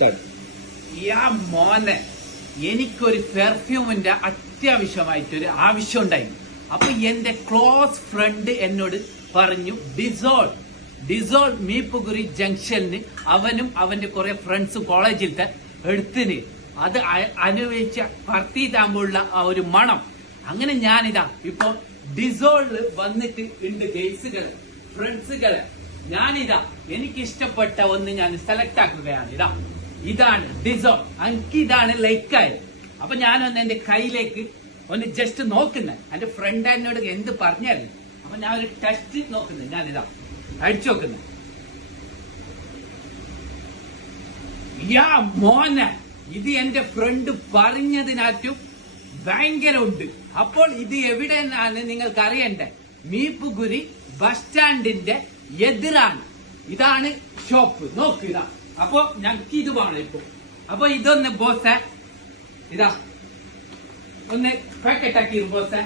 Start. യാ മോനെ, എനിക്കൊരു പെർഫ്യൂമിന്റെ അത്യാവശ്യമായിട്ടൊരു ആവശ്യം ഉണ്ടായി. അപ്പൊ എന്റെ ക്ലോസ് ഫ്രണ്ട് എന്നോട് പറഞ്ഞു ഡിസോൾ മീപ്പുകുരി ജംഗ്ഷനിൽ അവനും അവന്റെ കുറെ ഫ്രണ്ട്സും കോളേജിലത്തെ എടുത്തിന് അത് അനുഭവിച്ച ഭർത്തിയിട്ടാകുമ്പോഴുള്ള ആ ഒരു മണം. അങ്ങനെ ഞാനിതാ ഇപ്പൊ ഡിസോളില് വന്നിട്ട് ഉണ്ട് ഗെയ്സുകള് ഫ്രണ്ട്സുകള്. ഞാനിതാ എനിക്ക് ഇഷ്ടപ്പെട്ട ഒന്ന് ഞാൻ സെലക്ട് ആക്കുകയാണ്. ഇതാണ് ഡിസോൾ. എനിക്ക് ഇതാണ് ലൈക്കായത്. അപ്പൊ ഞാനൊന്ന് എന്റെ കയ്യിലേക്ക് ഒന്ന് ജസ്റ്റ് നോക്കുന്നത്. എന്റെ ഫ്രണ്ട് എന്നോട് എന്ത് പറഞ്ഞായിരുന്നു. അപ്പൊ ഞാൻ ഒരു ടെസ്റ്റ് നോക്കുന്നത്. ഞാനിതാ അടിച്ചു നോക്കുന്നത്. യാ മോനെ, ഇത് എന്റെ ഫ്രണ്ട് പറഞ്ഞതിനകത്തും ഭയങ്കര ഉണ്ട്. അപ്പോൾ ഇത് എവിടെ നിന്നാണ് നിങ്ങൾക്ക് അറിയണ്ടേ? മീപ്പുകുരി ബസ് സ്റ്റാൻഡിന്റെ എതിരാണ്. ഇതാണ് ഷോപ്പ്. നോക്കുക. അപ്പൊ ഞങ്ങൾക്ക് ഇത് വേണം ഇപ്പൊ. അപ്പൊ ഇതൊന്ന് ബോസേ ഇതാ ഒന്ന് പാക്കറ്റ് ആക്കി ബോസേ.